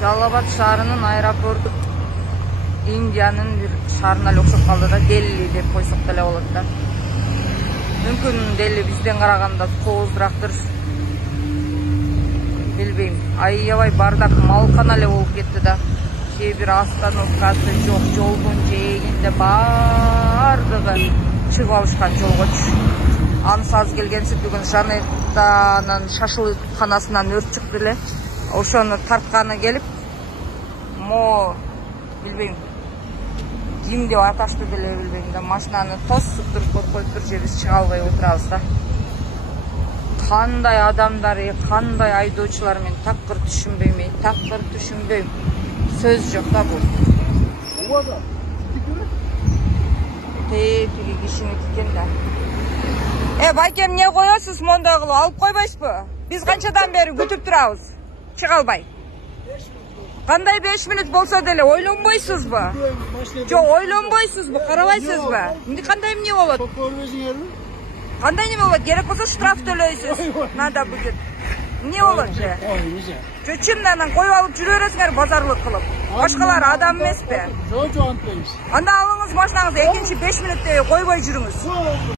Жалал-Абад шаарынын аэропорту Индиянын бир шаарына эле окшоп калды да, Дели деп койсок деле болот да. Мүмкүн Дели бизден караганда кооздурактыр. Билбейм. Аябай бардак малкана эле болуп кетти да. Кээ бир остановкасы жок, жолдун жээгинде бардыгы чыгып алышкан жолгочу. Ансаз келгенсип бүгүн Жанетанын шашлыкканасынан өрт чыкты эле. Ошону тартканы келип, билбейм. Ким деп аташты деле билбейм да. Машинаны тосуп туруп коюп бир жерибиз чыга албай отурабыз да. Кандай адамдар, кандай айдоочулар мен такыр түшүнбөйм. Сөз жок да бул. Тиги кишиники экен да. Байкем, эмне коесуз мондой кылып? Алып койбойсузбу? Биз канчадан бери күтүп турабыз? Чыга албай. Кандай 5 мүнөт болсо деле ойлонбойсузбу? Жок, ойлонбойсузбу? Карабайсызбы? Эмне кандай эмне болот? Кандай неме болот? Керек болсо штраф төлөйсүз. Надо будет. Эмне болот же? Чындан коюп алып жүрө бересиңер базарлык кылып. Башкалар адам эмеспи? Жок, антпейбиз. Анда алыңыз машинаңызды, экинчи 5 мүнөттө койбой жүрүңүз.